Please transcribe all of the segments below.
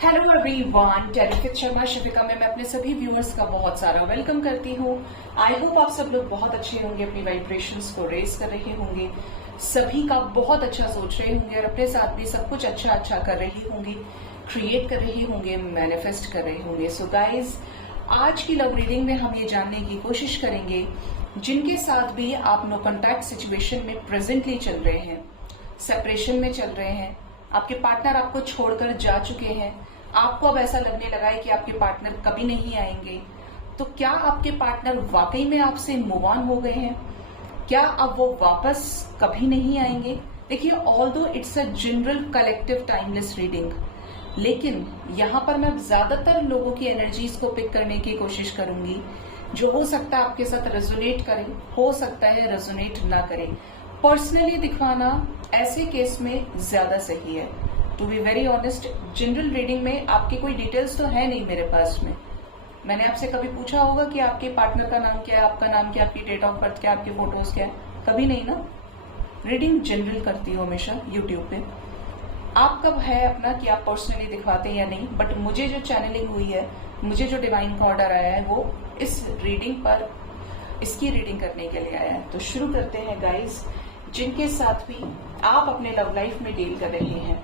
Hello everyone, terrific Sharma शिफिका में मैं अपने सभी व्यूअर्स का बहुत सारा वेलकम करती हूँ। आई होप आप सब लोग बहुत अच्छे होंगे, अपनी वाइब्रेशंस को रेज कर रहे होंगे, सभी का बहुत अच्छा सोच रहे होंगे और अपने साथ भी सब कुछ अच्छा अच्छा कर रही होंगी, क्रिएट कर रही होंगे, मैनिफेस्ट कर रहे होंगे। सो गाइज, आज की लव रीडिंग में हम ये जानने की कोशिश करेंगे जिनके साथ भी आप नो कॉन्टैक्ट सिचुएशन में प्रेजेंटली चल रहे हैं, सेपरेशन में चल रहे हैं, आपके पार्टनर आपको छोड़कर जा चुके हैं, आपको अब ऐसा लगने लगा है कि आपके पार्टनर कभी नहीं आएंगे, तो क्या आपके पार्टनर वाकई में आपसे मूव ऑन हो गए हैं? क्या अब वो वापस कभी नहीं आएंगे? देखिए, although it's a general collective timeless reading, लेकिन यहाँ पर मैं ज्यादातर लोगों की एनर्जीज को पिक करने की कोशिश करूंगी जो हो सकता है आपके साथ रेजोनेट करें, हो सकता है रेजोनेट ना करें। पर्सनली दिखवाना ऐसे केस में ज्यादा सही है। To be very honest, general reading में आपके कोई डिटेल्स तो है नहीं मेरे पास में। मैंने आपसे कभी पूछा होगा कि आपके पार्टनर का नाम क्या है, आपका नाम क्या, आपकी डेट ऑफ बर्थ क्या, आपके फोटोज क्या है? कभी नहीं ना। रीडिंग जनरल करती हो हमेशा यूट्यूब पे। आपका है अपना कि आप पर्सनली दिखवाते हैं या नहीं, बट मुझे जो चैनलिंग हुई है, मुझे जो डिवाइन का ऑर्डर आया है, वो इस रीडिंग पर, इसकी रीडिंग करने के लिए आया है। तो शुरू करते हैं गाइस। जिनके साथ भी आप अपने लव लाइफ में डील कर रहे हैं,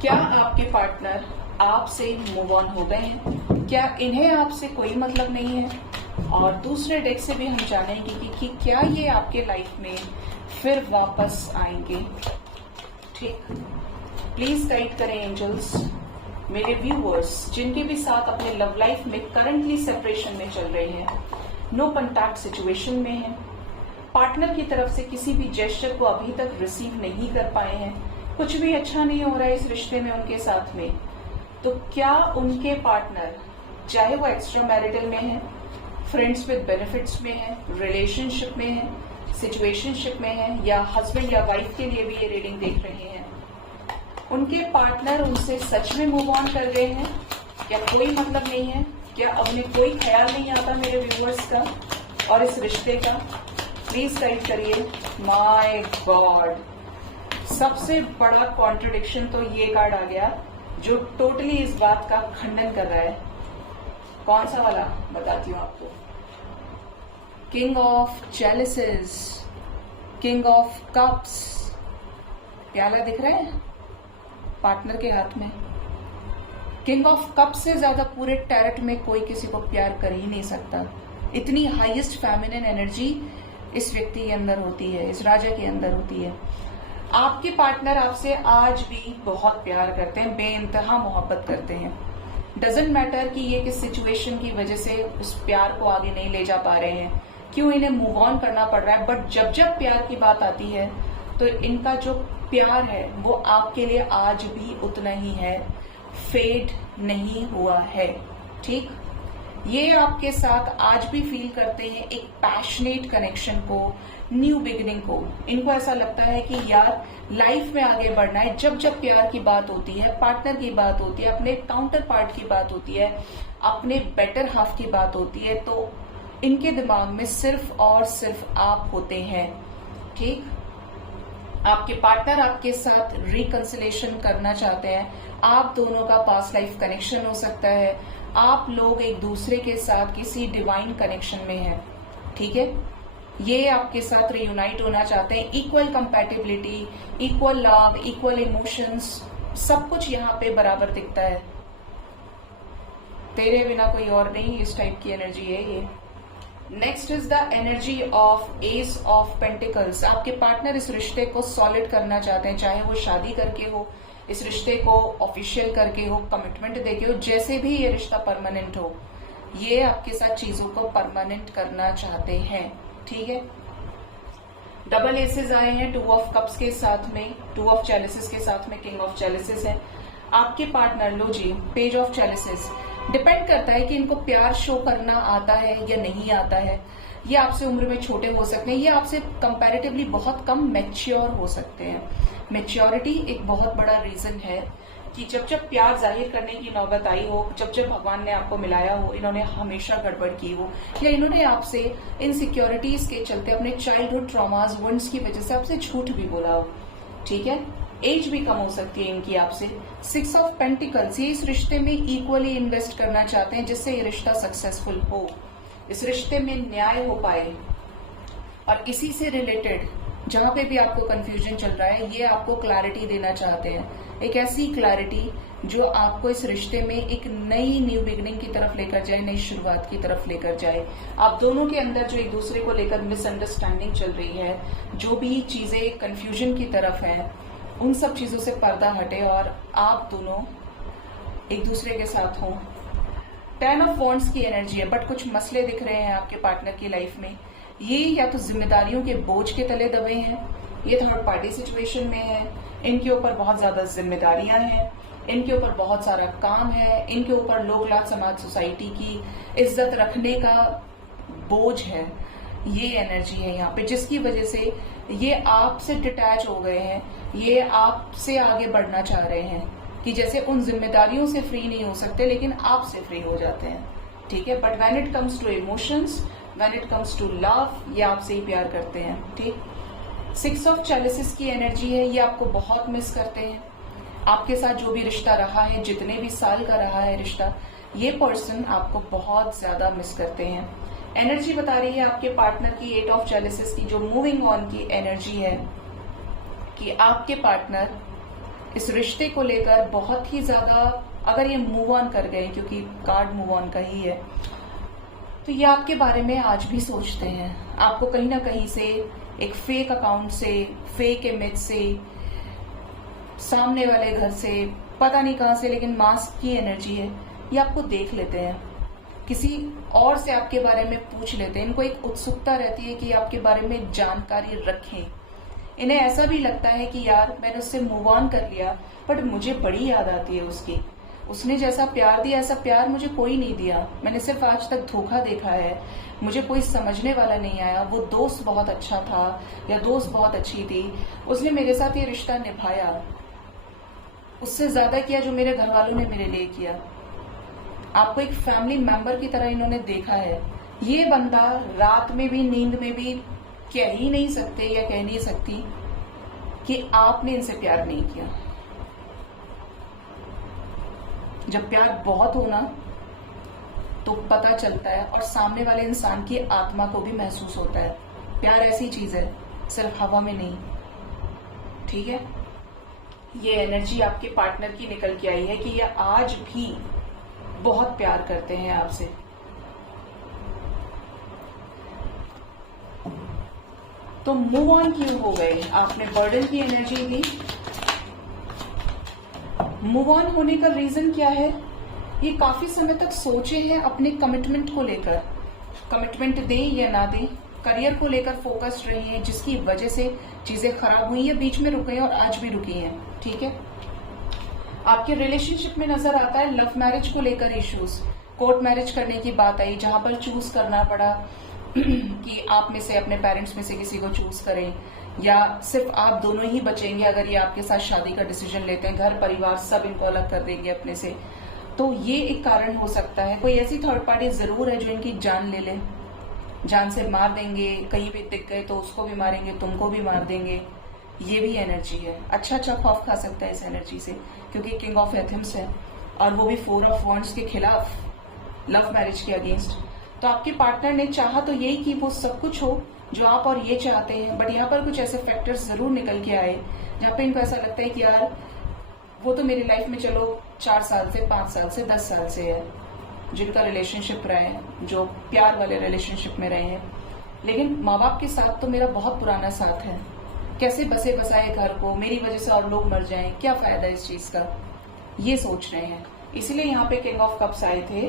क्या आपके पार्टनर आपसे मूव ऑन हो गए हैं? क्या इन्हें आपसे कोई मतलब नहीं है? और दूसरे डेक से भी हम जानेंगे कि क्या ये आपके लाइफ में फिर वापस आएंगे। ठीक, प्लीज गाइड करें एंजल्स मेरे व्यूअर्स जिनके भी साथ अपने लव लाइफ में करंटली सेपरेशन में चल रहे हैं, नो कॉन्टैक्ट सिचुएशन में है, पार्टनर की तरफ से किसी भी जेस्चर को अभी तक रिसीव नहीं कर पाए हैं, कुछ भी अच्छा नहीं हो रहा है इस रिश्ते में उनके साथ में, तो क्या उनके पार्टनर, चाहे वो एक्स्ट्रा मैरिटल में है, फ्रेंड्स विद बेनिफिट्स में है, रिलेशनशिप में है, सिचुएशनशिप में है, या हस्बैंड या वाइफ के लिए भी ये रीडिंग देख रहे हैं, उनके पार्टनर उनसे सच में मूव ऑन कर गए हैं या कोई मतलब नहीं है? क्या अब उन्हें कोई ख्याल नहीं आता मेरे व्यूअर्स का और इस रिश्ते का? प्लीज गाइड करिए। माय गॉड, सबसे बड़ा कॉन्ट्रडिक्शन तो ये कार्ड आ गया जो टोटली इस बात का खंडन कर रहा है। कौन सा वाला बताती हूँ आपको। King of chalices, king of cups, प्याला दिख रहा है पार्टनर के हाथ में। किंग ऑफ कप से ज्यादा पूरे टैरेट में कोई किसी को प्यार कर ही नहीं सकता। इतनी हाईएस्ट फेमिनिन एनर्जी इस व्यक्ति के अंदर होती है, इस राजा के अंदर होती है। आपके पार्टनर आपसे आज भी बहुत प्यार करते हैं, बेइंतहा मोहब्बत करते हैं। डजेंट मैटर कि ये किस सिचुएशन की वजह से उस प्यार को आगे नहीं ले जा पा रहे हैं, क्यों इन्हें मूव ऑन करना पड़ रहा है, बट जब जब प्यार की बात आती है तो इनका जो प्यार है वो आपके लिए आज भी उतना ही है, फेड नहीं हुआ है। ठीक, ये आपके साथ आज भी फील करते हैं एक पैशनेट कनेक्शन को, न्यू बिगिनिंग को। इनको ऐसा लगता है कि यार लाइफ में आगे बढ़ना है। जब जब प्यार की बात होती है, पार्टनर की बात होती है, अपने काउंटर पार्ट की बात होती है, अपने बेटर हाफ की बात होती है, तो इनके दिमाग में सिर्फ और सिर्फ आप होते हैं। ठीक, आपके पार्टनर आपके साथ रिकंसिलेशन करना चाहते हैं। आप दोनों का पास्ट लाइफ कनेक्शन हो सकता है, आप लोग एक दूसरे के साथ किसी डिवाइन कनेक्शन में हैं। ठीक है, ये आपके साथ रियूनाइट होना चाहते हैं। Equal compatibility, equal love, equal emotions, सब कुछ यहाँ पे बराबर दिखता है। तेरे बिना कोई और नहीं, इस टाइप की एनर्जी है ये। Next is the energy of S of pentacles. आपके पार्टनर इस रिश्ते को सॉलिड करना चाहते हैं, चाहे वो शादी करके हो, इस रिश्ते को ऑफिशियल करके हो, कमिटमेंट देके हो, जैसे भी ये रिश्ता परमानेंट हो, ये आपके साथ चीजों को परमानेंट करना चाहते हैं। ठीक है, डबल एसेस आए हैं टू ऑफ कप्स के साथ में, टू ऑफ चैलिसेस के साथ में किंग ऑफ चैलिसेस है। आपके पार्टनर, लो जी, पेज ऑफ चैलिसेस। डिपेंड करता है कि इनको प्यार शो करना आता है या नहीं आता है। ये आपसे उम्र में छोटे हो सकते हैं, ये आपसे कंपैरेटिवली बहुत कम मैच्योर हो सकते हैं। मैच्योरिटी एक बहुत बड़ा रीजन है कि जब जब प्यार जाहिर करने की नौबत आई हो, जब जब भगवान ने आपको मिलाया हो, इन्होंने हमेशा गड़बड़ की हो, या इन्होंने आपसे इनसिक्योरिटीज के चलते, अपने चाइल्डहुड ट्रॉमास, वंड्स की वजह से आपसे झूठ भी बोला हो। ठीक है, एज भी कम हो सकती है इनकी आपसे। 6 ऑफ पेंटिकल्स, ये इस रिश्ते में इक्वली इन्वेस्ट करना चाहते हैं जिससे ये रिश्ता सक्सेसफुल हो, इस रिश्ते में न्याय हो पाए। और इसी से रिलेटेड जहां पे भी आपको कंफ्यूजन चल रहा है, ये आपको क्लैरिटी देना चाहते हैं, एक ऐसी क्लैरिटी जो आपको इस रिश्ते में एक नई न्यू बिगनिंग की तरफ लेकर जाए, नई शुरुआत की तरफ लेकर जाए। आप दोनों के अंदर जो एक दूसरे को लेकर मिसअंडरस्टैंडिंग चल रही है, जो भी चीजें कंफ्यूजन की तरफ है, उन सब चीजों से पर्दा हटे और आप दोनों एक दूसरे के साथ हों। 10 ऑफ वॉन्ड्स की एनर्जी है, बट कुछ मसले दिख रहे हैं आपके पार्टनर की लाइफ में। ये या तो जिम्मेदारियों के बोझ के तले दबे हैं, ये थर्ड पार्टी सिचुएशन में है, इनके ऊपर बहुत ज्यादा जिम्मेदारियां हैं, इनके ऊपर बहुत सारा काम है, इनके ऊपर लोग लाट समाज सोसाइटी की इज्जत रखने का बोझ है। ये एनर्जी है यहाँ पे, जिसकी वजह से ये आपसे डिटैच हो गए हैं, ये आपसे आगे बढ़ना चाह रहे हैं कि जैसे उन जिम्मेदारियों से फ्री नहीं हो सकते लेकिन आपसे फ्री हो जाते हैं, ठीक है। But when it comes to emotions, when it comes to love, ये आपसे ही प्यार करते हैं, ठीक। 6 ऑफ चैलिसेस की एनर्जी है, ये आपको बहुत मिस करते हैं। आपके साथ जो भी रिश्ता रहा है, जितने भी साल का रहा है रिश्ता, ये पर्सन आपको बहुत ज्यादा मिस करते हैं। एनर्जी बता रही है आपके पार्टनर की 8 ऑफ चैलिसेस की जो मूविंग ऑन की एनर्जी है कि आपके पार्टनर इस रिश्ते को लेकर बहुत ही ज्यादा, अगर ये मूव ऑन कर गए, क्योंकि कार्ड मूव ऑन का ही है, तो ये आपके बारे में आज भी सोचते हैं। आपको कहीं ना कहीं से एक फेक अकाउंट से, फेक इमेज से, सामने वाले घर से, पता नहीं कहां से, लेकिन मास्क की एनर्जी है, ये आपको देख लेते हैं, किसी और से आपके बारे में पूछ लेते हैं। इनको एक उत्सुकता रहती है कि आपके बारे में जानकारी रखें। इन्हें ऐसा भी लगता है कि यार मैंने उससे मूव ऑन कर लिया, बट मुझे बड़ी याद आती है उसकी, उसने जैसा प्यार दिया ऐसा प्यार मुझे कोई नहीं दिया, मैंने सिर्फ आज तक धोखा देखा है, मुझे कोई समझने वाला नहीं आया। वो दोस्त बहुत अच्छा था या दोस्त बहुत अच्छी थी, उसने मेरे साथ ये रिश्ता निभाया, उससे ज्यादा किया जो मेरे घर वालों ने मेरे लिए किया। आपको एक फैमिली मेंबर की तरह इन्होंने देखा है। ये बंदा रात में भी, नींद में भी कह ही नहीं सकते या कह नहीं सकती कि आपने इनसे प्यार नहीं किया। जब प्यार बहुत होना तो पता चलता है और सामने वाले इंसान की आत्मा को भी महसूस होता है। प्यार ऐसी चीज है, सिर्फ हवा में नहीं, ठीक है। ये एनर्जी आपके पार्टनर की निकल के आई है कि ये आज भी बहुत प्यार करते हैं आपसे। तो मूव ऑन क्यों हो गए? आपने बर्डन की एनर्जी दी। मूव ऑन होने का रीजन क्या है? ये काफी समय तक सोचे हैं अपने कमिटमेंट को लेकर, कमिटमेंट दें या ना दें, करियर को लेकर फोकस्ड रही हैं, जिसकी वजह से चीजें खराब हुई है, बीच में रुक गई और आज भी रुकी हैं, ठीक है। आपके रिलेशनशिप में नजर आता है लव मैरिज को लेकर इश्यूज, कोर्ट मैरिज करने की बात आई, जहां पर चूज करना पड़ा कि आप में से, अपने पेरेंट्स में से किसी को चूज करें या सिर्फ आप दोनों ही बचेंगे अगर ये आपके साथ शादी का डिसीजन लेते हैं, घर परिवार सब इनको अलग कर देंगे अपने से। तो ये एक कारण हो सकता है। कोई ऐसी थर्ड पार्टी जरूर है जो इनकी जान ले ले, जान से मार देंगे, कहीं भी दिख गए तो उसको भी मारेंगे, तुमको भी मार देंगे, ये भी एनर्जी है। अच्छा खौफ खा सकता है इस एनर्जी से, क्योंकि किंग ऑफ एथम्स है और वो भी 4 ऑफ वॉन्ड्स के खिलाफ, लव मैरिज के अगेंस्ट। तो आपके पार्टनर ने चाहा तो यही कि वो सब कुछ हो जो आप और ये चाहते हैं, बट यहाँ पर कुछ ऐसे फैक्टर्स जरूर निकल के आए जहाँ पे इनको ऐसा लगता है कि यार वो तो मेरी लाइफ में चलो 4 साल से, 5 साल से, 10 साल से है, जिनका रिलेशनशिप रहा है, जो प्यार वाले रिलेशनशिप में रहे हैं, लेकिन माँ बाप के साथ तो मेरा बहुत पुराना साथ है, कैसे बसे बसाए घर को, मेरी वजह से और लोग मर जाएं, क्या फायदा इस चीज का, ये सोच रहे हैं। इसीलिए यहाँ पे किंग ऑफ कप्स आए थे,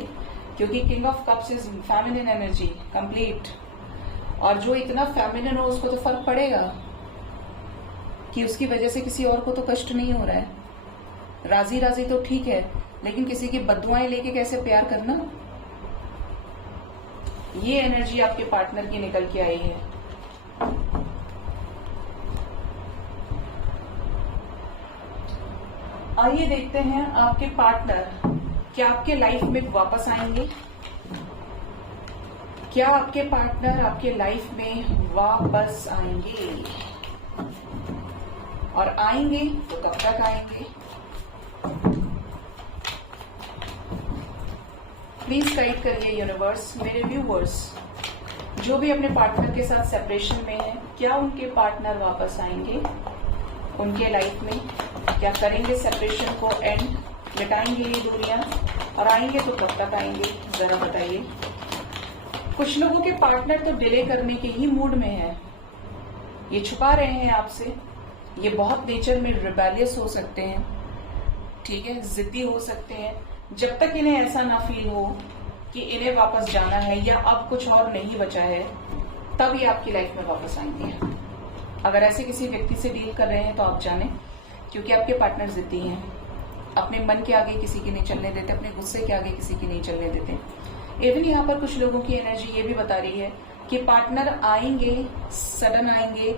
क्योंकि king of cups is feminine energy complete, और जो इतना फेमिनिन हो उसको तो फर्क पड़ेगा कि उसकी वजह से किसी और को तो कष्ट नहीं हो रहा है। राजी राजी तो ठीक है, लेकिन किसी की बद्दुआएं लेके कैसे प्यार करना, ये एनर्जी आपके पार्टनर की निकल के आई है। आइए देखते हैं आपके पार्टनर क्या आपके लाइफ में वापस आएंगे, क्या आपके पार्टनर आपके लाइफ में वापस आएंगे। और आएंगे तो कब तक आएंगे? प्लीज गाइड करिए यूनिवर्स। मेरे व्यूवर्स जो भी अपने पार्टनर के साथ सेपरेशन में है, क्या उनके पार्टनर वापस आएंगे उनके लाइफ में? क्या करेंगे सेपरेशन को एंड, मिटाएंगे ये दूरियां, और आएंगे तो कब तक आएंगे जरा बताइए। कुछ लोगों के पार्टनर तो डिले करने के ही मूड में है, ये छुपा रहे हैं आपसे, ये बहुत नेचर में रिबेलियस हो सकते हैं, ठीक है, जिद्दी हो सकते हैं। जब तक इन्हें ऐसा ना फील हो कि इन्हें वापस जाना है या अब कुछ और नहीं बचा है, तब ये आपकी लाइफ में वापस आएंगे। अगर ऐसे किसी व्यक्ति से डील कर रहे हैं तो आप जाने, क्योंकि आपके पार्टनर जिद्दी हैं, अपने मन के आगे किसी की नहीं चलने देते, अपने गुस्से के आगे किसी की नहीं चलने देते। इवन यहाँ पर कुछ लोगों की एनर्जी ये भी बता रही है कि पार्टनर आएंगे, सडन आएंगे,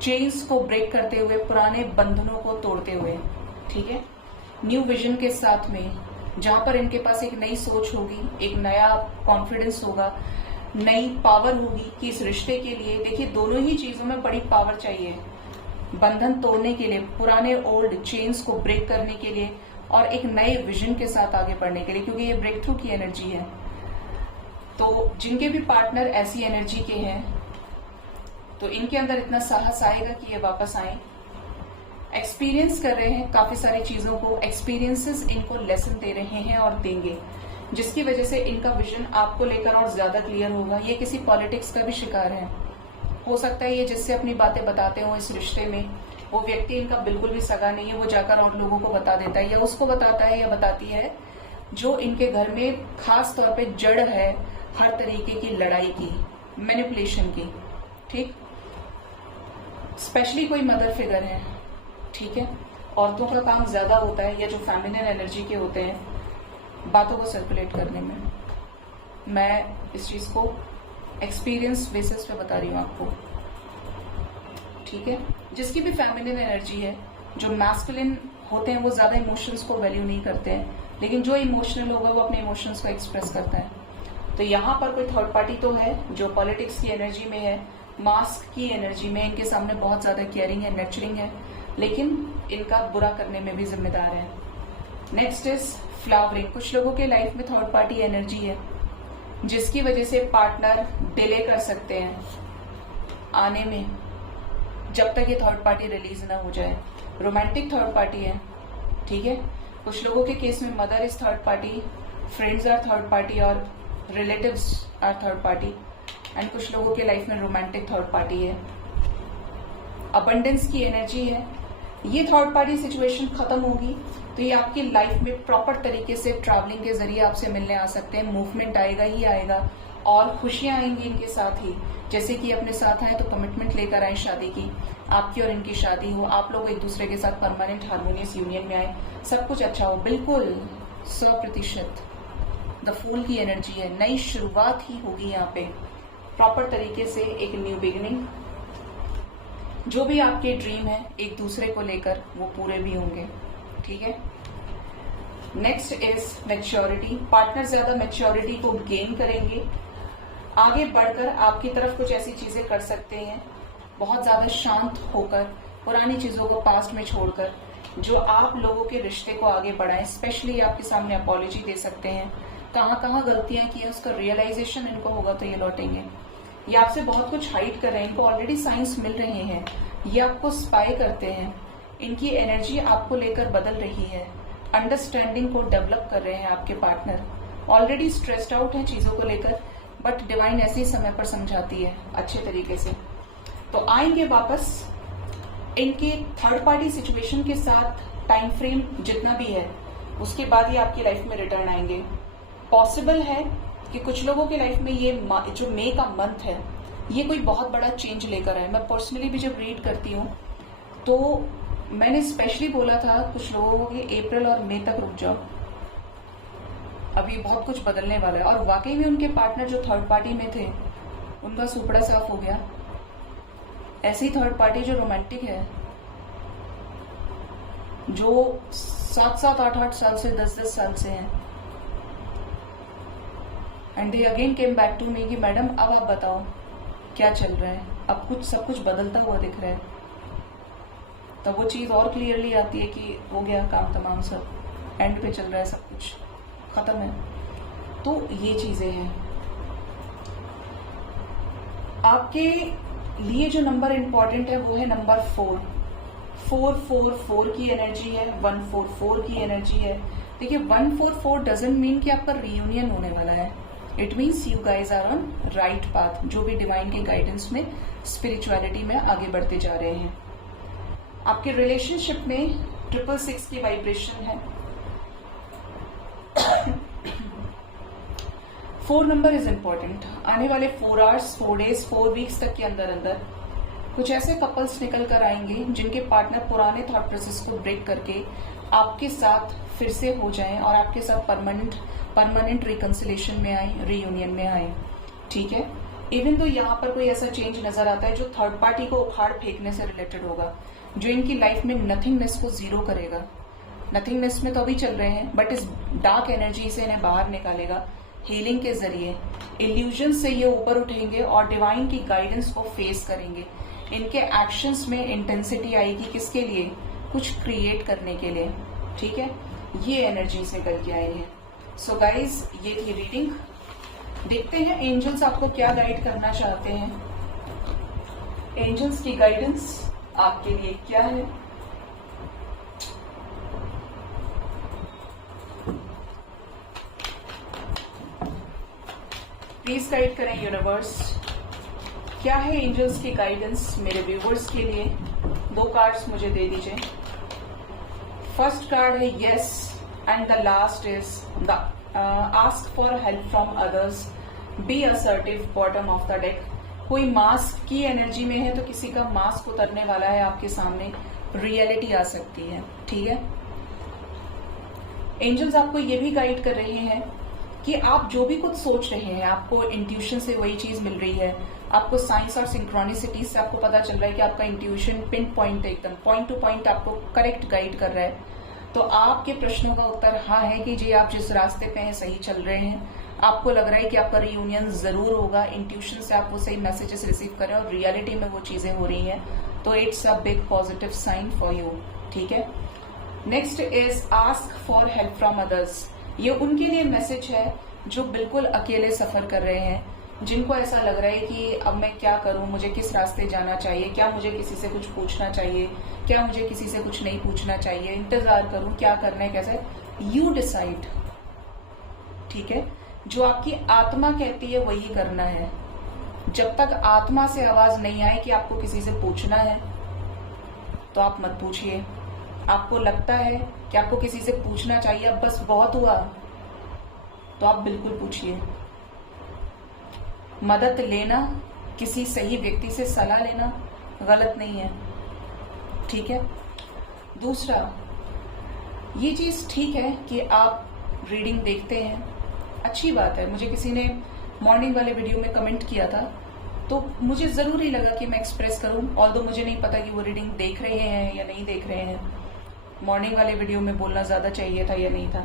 चेन्स को ब्रेक करते हुए, पुराने बंधनों को तोड़ते हुए, ठीक है, न्यू विजन के साथ में, जहां पर इनके पास एक नई सोच होगी, एक नया कॉन्फिडेंस होगा, नई पावर होगी कि इस रिश्ते के लिए, देखिए दोनों ही चीजों में बड़ी पावर चाहिए, बंधन तोड़ने के लिए, पुराने ओल्ड चेन्स को ब्रेक करने के लिए, और एक नए विजन के साथ आगे बढ़ने के लिए, क्योंकि ये ब्रेक थ्रू की एनर्जी है। तो जिनके भी पार्टनर ऐसी एनर्जी के हैं, तो इनके अंदर इतना साहस आएगा कि ये वापस आए। एक्सपीरियंस कर रहे हैं काफी सारी चीजों को, एक्सपीरियंसेस इनको लेसन दे रहे हैं और देंगे, जिसकी वजह से इनका विजन आपको लेकर और ज्यादा क्लियर होगा। ये किसी पॉलिटिक्स का भी शिकार है, हो सकता है ये जिससे अपनी बातें बताते हो इस रिश्ते में, वो व्यक्ति इनका बिल्कुल भी सगा नहीं है, वो जाकर और लोगों को बता देता है, या उसको बताता है या बताती है जो इनके घर में खास तौर पे जड़ है हर तरीके की लड़ाई की, मैनिपुलेशन की, ठीक, स्पेशली कोई मदर फिगर है, ठीक है, औरतों का काम ज्यादा होता है, या जो फेमिनिन एनर्जी के होते हैं, बातों को सर्कुलेट करने में। मैं इस चीज को एक्सपीरियंस बेसिस पे बता रही हूँ आपको, ठीक है। जिसकी भी फेमिनिन एनर्जी है, जो मैस्कुलिन होते हैं, वो ज्यादा इमोशंस को वैल्यू नहीं करते हैं, लेकिन जो इमोशनल होगा वो अपने इमोशंस को एक्सप्रेस करता है। तो यहाँ पर कोई थर्ड पार्टी तो है जो पॉलिटिक्स की एनर्जी में है, मास्क की एनर्जी में, इनके सामने बहुत ज्यादा केयरिंग है, नर्चरिंग है, लेकिन इनका बुरा करने में भी जिम्मेदार है। Next is flowering. कुछ लोगों के लाइफ में थर्ड पार्टी एनर्जी है, जिसकी वजह से पार्टनर डिले कर सकते हैं आने में, जब तक ये थर्ड पार्टी रिलीज ना हो जाए। रोमांटिक थर्ड पार्टी है, ठीक है। कुछ लोगों के केस में mother is third party, friends are third party और relatives are third party, and कुछ लोगों के लाइफ में रोमांटिक थर्ड पार्टी है। अबंडेंस की एनर्जी है, ये थर्ड पार्टी सिचुएशन खत्म होगी तो ये आपकी लाइफ में प्रॉपर तरीके से ट्रैवलिंग के जरिए आपसे मिलने आ सकते हैं, मूवमेंट आएगा ही आएगा, और खुशियां आएंगी इनके साथ ही। जैसे कि अपने साथ आए तो कमिटमेंट लेकर आए शादी की, आपकी और इनकी शादी हो, आप लोग एक दूसरे के साथ परमानेंट हार्मोनियस यूनियन में आए, सब कुछ अच्छा हो, बिल्कुल 100%। द फूल की एनर्जी है, नई शुरुआत ही होगी यहाँ पे, प्रॉपर तरीके से एक न्यू बिगिनिंग। जो भी आपके ड्रीम है एक दूसरे को लेकर, वो पूरे भी होंगे, ठीक है। Next is maturity. पार्टनर ज्यादा मैच्योरिटी को गेन करेंगे, आगे बढ़कर आपकी तरफ कुछ ऐसी चीजें कर सकते हैं, बहुत ज्यादा शांत होकर, पुरानी चीजों को पास्ट में छोड़कर, जो आप लोगों के रिश्ते को आगे बढ़ाएं। स्पेशली आपके सामने अपॉलॉजी दे सकते हैं, कहाँ कहाँ गलतियां की है उसका रियलाइजेशन इनको होगा तो ये लौटेंगे। ये आपसे बहुत कुछ हाइड कर रहे हैं, इनको ऑलरेडी साइंस मिल रहे हैं, ये आपको स्पाई करते हैं, इनकी एनर्जी आपको लेकर बदल रही है, अंडरस्टैंडिंग को डेवलप कर रहे हैं आपके पार्टनर, ऑलरेडी स्ट्रेस्ड आउट हैं चीजों को लेकर, बट डिवाइन ऐसे ही समय पर समझाती है अच्छे तरीके से। तो आएंगे वापस, इनके थर्ड पार्टी सिचुएशन के साथ टाइम फ्रेम जितना भी है उसके बाद ही आपकी लाइफ में रिटर्न आएंगे। पॉसिबल है कि कुछ लोगों की लाइफ में ये जो मई का मंथ है ये कोई बहुत बड़ा चेंज लेकर आए। मैं पर्सनली भी जब रीड करती हूँ तो मैंने स्पेशली बोला था कुछ लोगों को कि अप्रैल और मई तक रुक जाओ, अभी बहुत कुछ बदलने वाला है। और वाकई में उनके पार्टनर जो थर्ड पार्टी में थे उनका सुपड़ा साफ हो गया। ऐसी थर्ड पार्टी जो रोमांटिक है, जो 7-7, 8-8 साल से 10-10 साल से हैं, and they again came back to me कि मैडम अब आप बताओ क्या चल रहा है, अब कुछ सब कुछ बदलता हुआ दिख रहा है। तब वो चीज और क्लियरली आती है कि हो गया काम तमाम, सब एंड पे चल रहा है, सब कुछ खत्म है। तो ये चीजें हैं। आपके लिए जो नंबर इंपॉर्टेंट है वो है नंबर 4। 444 की एनर्जी है, 144 की एनर्जी है। देखिए 144 डजंट मीन कि आपका रियूनियन होने वाला है। It means you guys are on right path, जो भी डिवाइन के गाइडेंस में, स्पिरिचुअलिटी में आगे बढ़ते जा रहे हैं। आपके रिलेशनशिप में 666 की वाइब्रेशन है। 4 नंबर इज इंपॉर्टेंट। आने वाले 4 आवर्स, 4 डेज, 4 वीक्स तक के अंदर अंदर कुछ ऐसे कपल्स निकल कर आएंगे जिनके पार्टनर पुराने थॉट प्रोसेस को ब्रेक करके आपके साथ फिर से हो जाएं और आपके साथ परमानेंट रिकंसिलेशन में आए, रियूनियन में आए। ठीक है। इवन तो यहाँ पर कोई ऐसा चेंज नजर आता है जो थर्ड पार्टी को उखाड़ फेंकने से रिलेटेड होगा, जो इनकी लाइफ में नथिंगनेस को जीरो करेगा। नथिंगनेस में तो अभी चल रहे हैं, बट इस डार्क एनर्जी से इन्हें बाहर निकालेगा हीलिंग के जरिए। इल्यूजन से ये ऊपर उठेंगे और डिवाइन की गाइडेंस को फेस करेंगे। इनके एक्शंस में इंटेंसिटी आएगी, किसके लिए? कुछ क्रिएट करने के लिए। ठीक है, ये एनर्जीज निकल के आई है। सो गाइज, ये थी रीडिंग। देखते हैं एंजल्स आपको क्या गाइड करना चाहते हैं। एंजल्स की गाइडेंस आपके लिए क्या है? प्लीज गाइड करें यूनिवर्स, क्या है एंजल्स की गाइडेंस मेरे व्यूवर्स के लिए। 2 कार्ड्स मुझे दे दीजिए। फर्स्ट कार्ड है yes and the last is the ask for help from others, be assertive, bottom of the deck. कोई मास्क की एनर्जी में है तो किसी का मास्क उतरने वाला है आपके सामने, रियलिटी आ सकती है। ठीक है। एंजल्स आपको ये भी गाइड कर रहे हैं कि आप जो भी कुछ सोच रहे हैं, आपको इंट्यूशन से वही चीज मिल रही है, आपको साइंस और सिंक्रोनिसिटी से आपको पता चल रहा है कि आपका इंट्यूशन पिन पॉइंट, एकदम पॉइंट टू पॉइंट आपको करेक्ट गाइड कर रहा है। तो आपके प्रश्नों का उत्तर हाँ है कि जी आप जिस रास्ते पे हैं सही चल रहे हैं। आपको लग रहा है कि आपका रियूनियन जरूर होगा, इंट्यूशन से आप वो सही मैसेजेस रिसीव कर रहे हैं और रियलिटी में वो चीजें हो रही हैं। तो it's a big positive sign for you. ठीक है। Next is ask for help from others. ये उनके लिए मैसेज है जो बिल्कुल अकेले सफर कर रहे हैं, जिनको ऐसा लग रहा है कि अब मैं क्या करूं, मुझे किस रास्ते जाना चाहिए, क्या मुझे किसी से कुछ पूछना चाहिए, क्या मुझे किसी से कुछ नहीं पूछना चाहिए, इंतजार करूं, क्या करना है, कैसे। You decide. ठीक है। जो आपकी आत्मा कहती है वही करना है। जब तक आत्मा से आवाज नहीं आए कि आपको किसी से पूछना है तो आप मत पूछिए। आपको लगता है कि आपको किसी से पूछना चाहिए, अब बस बहुत हुआ, तो आप बिल्कुल पूछिए। मदद लेना, किसी सही व्यक्ति से सलाह लेना गलत नहीं है। ठीक है। दूसरा, ये चीज ठीक है कि आप रीडिंग देखते हैं, अच्छी बात है। मुझे किसी ने मॉर्निंग वाले वीडियो में कमेंट किया था, तो मुझे जरूरी लगा कि मैं एक्सप्रेस करूं, ऑल्दो मुझे नहीं पता कि वो रीडिंग देख रहे हैं या नहीं देख रहे हैं। मॉर्निंग वाले वीडियो में बोलना ज्यादा चाहिए था या नहीं था,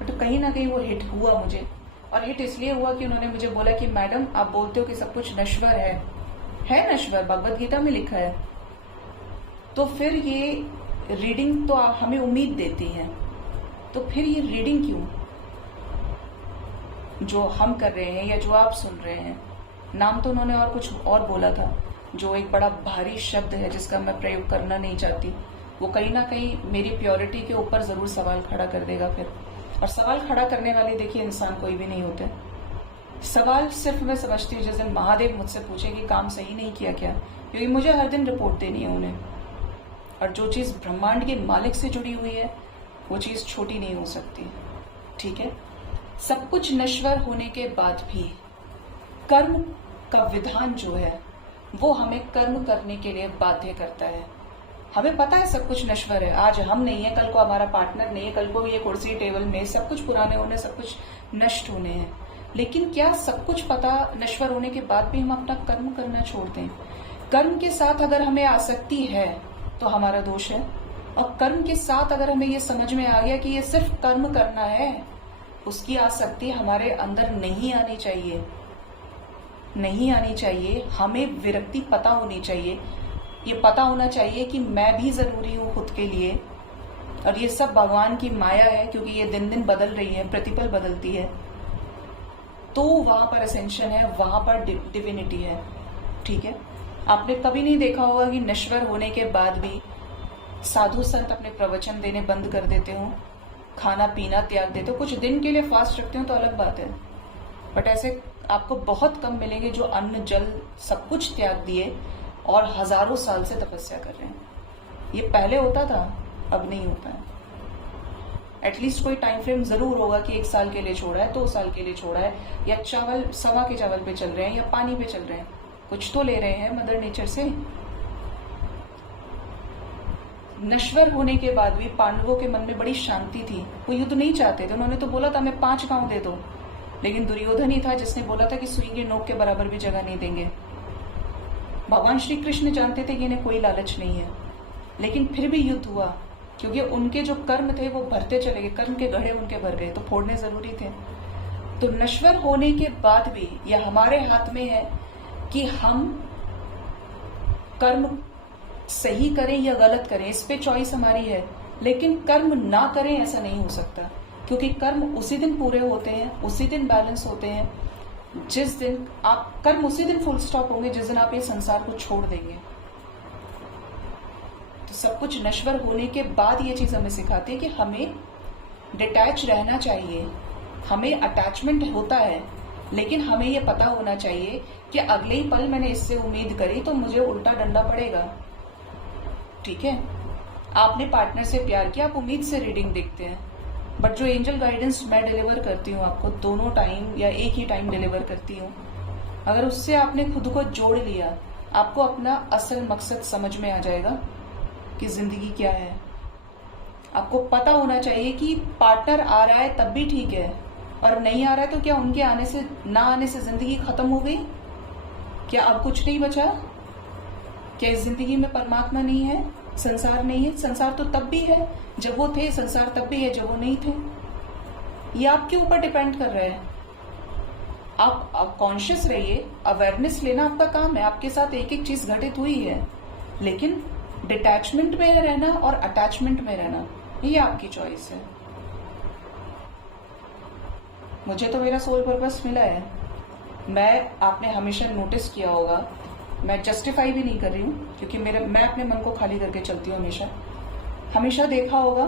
बट कहीं ना कहीं वो हिट हुआ मुझे। और हिट इसलिए हुआ कि उन्होंने मुझे बोला कि मैडम आप बोलते हो कि सब कुछ नश्वर है नश्वर, भगवत गीता में लिखा है, तो फिर ये रीडिंग तो हमें उम्मीद देती है, तो फिर ये रीडिंग क्यों जो हम कर रहे हैं या जो आप सुन रहे हैं। नाम तो उन्होंने और कुछ और बोला था, जो एक बड़ा भारी शब्द है जिसका मैं प्रयोग करना नहीं चाहती। वो कहीं ना कहीं मेरी प्योरिटी के ऊपर जरूर सवाल खड़ा कर देगा फिर। और सवाल खड़ा करने वाले देखिए इंसान कोई भी नहीं होते। सवाल सिर्फ मैं समझती हूँ जैसे महादेव मुझसे पूछे कि काम सही नहीं किया क्या, क्योंकि मुझे हर दिन रिपोर्ट देनी है उन्हें। और जो चीज ब्रह्मांड के मालिक से जुड़ी हुई है वो चीज छोटी नहीं हो सकती। ठीक है। सब कुछ नश्वर होने के बाद भी कर्म का विधान जो है वो हमें कर्म करने के लिए बाध्य करता है। हमें पता है सब कुछ नश्वर है, आज हम नहीं है, कल को हमारा पार्टनर नहीं है, कल को ये कुर्सी टेबल में सब कुछ पुराने होने, सब कुछ नष्ट होने हैं। लेकिन क्या सब कुछ पता नश्वर होने के बाद भी हम अपना कर्म करना छोड़ दें? कर्म के साथ अगर हमें आसक्ति है तो हमारा दोष है, और कर्म के साथ अगर हमें ये समझ में आ गया कि ये सिर्फ कर्म करना है, उसकी आसक्ति हमारे अंदर नहीं आनी चाहिए, नहीं आनी चाहिए। हमें विरक्ति पता होनी चाहिए ये पता होना चाहिए कि मैं भी जरूरी हूँ खुद के लिए, और ये सब भगवान की माया है, क्योंकि ये दिन दिन बदल रही है, प्रतिपल बदलती है। तो वहां पर असेंशन है, वहां पर डिविनिटी है। ठीक है, आपने कभी नहीं देखा होगा कि नश्वर होने के बाद भी साधु संत अपने प्रवचन देने बंद कर देते हो, खाना पीना त्याग देते हो। कुछ दिन के लिए फास्ट रखते हो तो अलग बात है, बट ऐसे आपको बहुत कम मिलेंगे जो अन्न जल सब कुछ त्याग दिए और हजारों साल से तपस्या कर रहे हैं। ये पहले होता था, अब नहीं होता है। एटलीस्ट कोई टाइम फ्रेम जरूर होगा कि 1 साल के लिए छोड़ा है, 2 साल के लिए छोड़ा है, या चावल सवा के चावल पे चल रहे हैं, या पानी पे चल रहे हैं, कुछ तो ले रहे हैं मदर नेचर से। नश्वर होने के बाद भी पांडवों के मन में बड़ी शांति थी, वो युद्ध नहीं चाहते थे। उन्होंने तो बोला था हमें 5 गांव दे दो, लेकिन दुर्योधन ही था जिसने बोला था कि सुई के नोक के बराबर भी जगह नहीं देंगे। भगवान श्री कृष्ण जानते थे कि इन्हें कोई लालच नहीं है, लेकिन फिर भी युद्ध हुआ, क्योंकि उनके जो कर्म थे वो भरते चले गए, कर्म के गढ़े उनके भर गए, तो फोड़ने जरूरी थे। तो नश्वर होने के बाद भी यह हमारे हाथ में है कि हम कर्म सही करें या गलत करें, इस पे चॉइस हमारी है। लेकिन कर्म ना करें ऐसा नहीं हो सकता, क्योंकि कर्म उसी दिन पूरे होते हैं, उसी दिन बैलेंस होते हैं जिस दिन आप कर्म उसी दिन फुल स्टॉप होंगे जिस दिन आप ये संसार को छोड़ देंगे। तो सब कुछ नश्वर होने के बाद ये चीज हमें सिखाती है कि हमें डिटैच रहना चाहिए। हमें अटैचमेंट होता है, लेकिन हमें ये पता होना चाहिए कि अगले ही पल मैंने इससे उम्मीद करी तो मुझे उल्टा डंडा पड़ेगा। ठीक है, आपने पार्टनर से प्यार किया, आप उम्मीद से रीडिंग देखते हैं, बट जो एंजल गाइडेंस मैं डिलीवर करती हूँ आपको, दोनों टाइम या एक ही टाइम डिलीवर करती हूँ, अगर उससे आपने खुद को जोड़ लिया, आपको अपना असल मकसद समझ में आ जाएगा कि जिंदगी क्या है। आपको पता होना चाहिए कि पार्टनर आ रहा है तब भी ठीक है, और नहीं आ रहा है तो क्या उनके आने से ना आने से जिंदगी खत्म हो गई? क्या अब कुछ नहीं बचा? क्या इस जिंदगी में परमात्मा नहीं है, संसार नहीं है? संसार तो तब भी है जब वो थे, संसार तब भी है जब वो नहीं थे। ये आपके ऊपर डिपेंड कर रहा है। आप कॉन्शियस रहिए, अवेयरनेस लेना आपका काम है। आपके साथ एक एक चीज घटित हुई है, लेकिन डिटैचमेंट में रहना और अटैचमेंट में रहना, ये आपकी चॉइस है। मुझे तो मेरा सोल पर्पस मिला है। आपने हमेशा नोटिस किया होगा, मैं जस्टिफाई भी नहीं कर रही हूँ, क्योंकि मैं अपने मन को खाली करके चलती हूँ हमेशा देखा होगा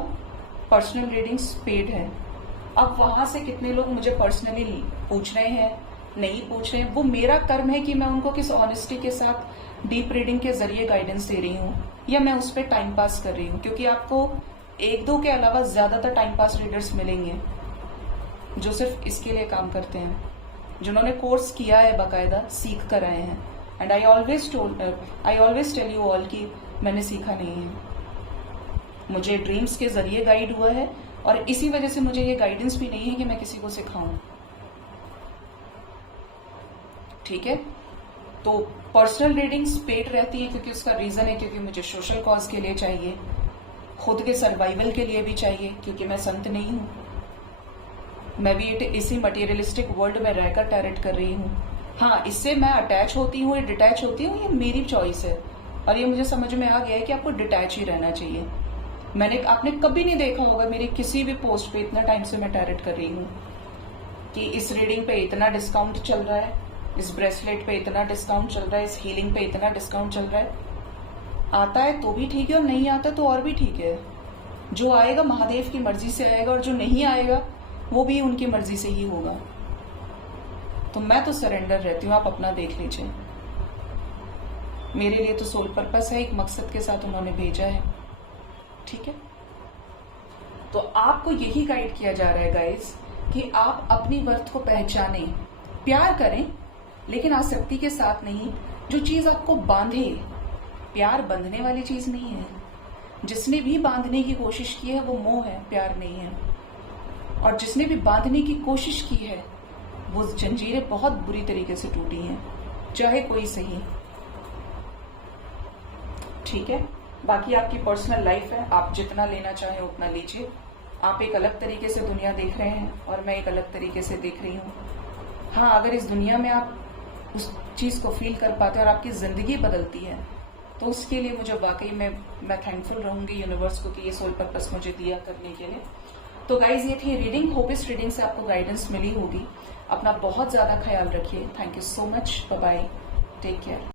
पर्सनल रीडिंग्स पेड है। अब वहां से कितने लोग मुझे पर्सनली पूछ रहे हैं, नहीं पूछ रहे हैं, वो मेरा कर्म है कि मैं उनको किस ऑनेस्टी के साथ डीप रीडिंग के जरिए गाइडेंस दे रही हूँ, या मैं उस पर टाइम पास कर रही हूँ। क्योंकि आपको 1-2 के अलावा ज्यादातर टाइम पास रीडर्स मिलेंगे जो सिर्फ इसके लिए काम करते हैं, जिन्होंने कोर्स किया है, बाकायदा सीख कर आए हैं। And I always tell you all कि मैंने सीखा नहीं है, मुझे ड्रीम्स के जरिए गाइड हुआ है, और इसी वजह से मुझे ये गाइडेंस भी नहीं है कि मैं किसी को सिखाऊं। ठीक है, तो पर्सनल रीडिंग्स पेड रहती है, क्योंकि उसका रीजन है क्योंकि मुझे सोशल कॉज के लिए चाहिए, खुद के सर्वाइवल के लिए भी चाहिए, क्योंकि मैं संत नहीं हूं। मैं भी इसी मटेरियलिस्टिक वर्ल्ड में रहकर टैरेट कर रही हूँ। हाँ, इससे मैं अटैच होती हूँ या डिटैच होती हूँ, ये मेरी चॉइस है, और ये मुझे समझ में आ गया है कि आपको डिटैच ही रहना चाहिए। आपने कभी नहीं देखा होगा मेरी किसी भी पोस्ट पे, इतना टाइम से मैं टैरेट कर रही हूँ कि इस रीडिंग पे इतना डिस्काउंट चल रहा है, इस ब्रेसलेट पे इतना डिस्काउंट चल रहा है, इस हीलिंग पे इतना डिस्काउंट चल रहा है। आता है तो भी ठीक है, और नहीं आता तो और भी ठीक है। जो आएगा महादेव की मर्जी से आएगा, और जो नहीं आएगा वो भी उनकी मर्जी से ही होगा। तो मैं तो सरेंडर रहती हूँ, आप अपना देख लीजिए। मेरे लिए तो सोल पर्पस है, एक मकसद के साथ उन्होंने भेजा है। ठीक है, तो आपको यही गाइड किया जा रहा है गाइस कि आप अपनी वर्थ को पहचानें, प्यार करें, लेकिन आसक्ति के साथ नहीं। जो चीज आपको बांधे, प्यार बंधने वाली चीज नहीं है। जिसने भी बांधने की कोशिश की है वो मोह है, प्यार नहीं है। और जिसने भी बांधने की कोशिश की है वो जंजीरें बहुत बुरी तरीके से टूटी हैं, चाहे कोई सही। ठीक है, बाकी आपकी पर्सनल लाइफ है, आप जितना लेना चाहें उतना लीजिए। आप एक अलग तरीके से दुनिया देख रहे हैं और मैं एक अलग तरीके से देख रही हूँ। हाँ, अगर इस दुनिया में आप उस चीज को फील कर पाते हैं और आपकी जिंदगी बदलती है, तो उसके लिए मुझे वाकई में मैं थैंकफुल रहूंगी यूनिवर्स को कि ये सोल पर्पस मुझे दिया करने के लिए। तो गाइज ये थी रीडिंग। होप इस रीडिंग से आपको गाइडेंस मिली होगी। अपना बहुत ज्यादा ख्याल रखिए। Thank you so much. Bye bye. Take care.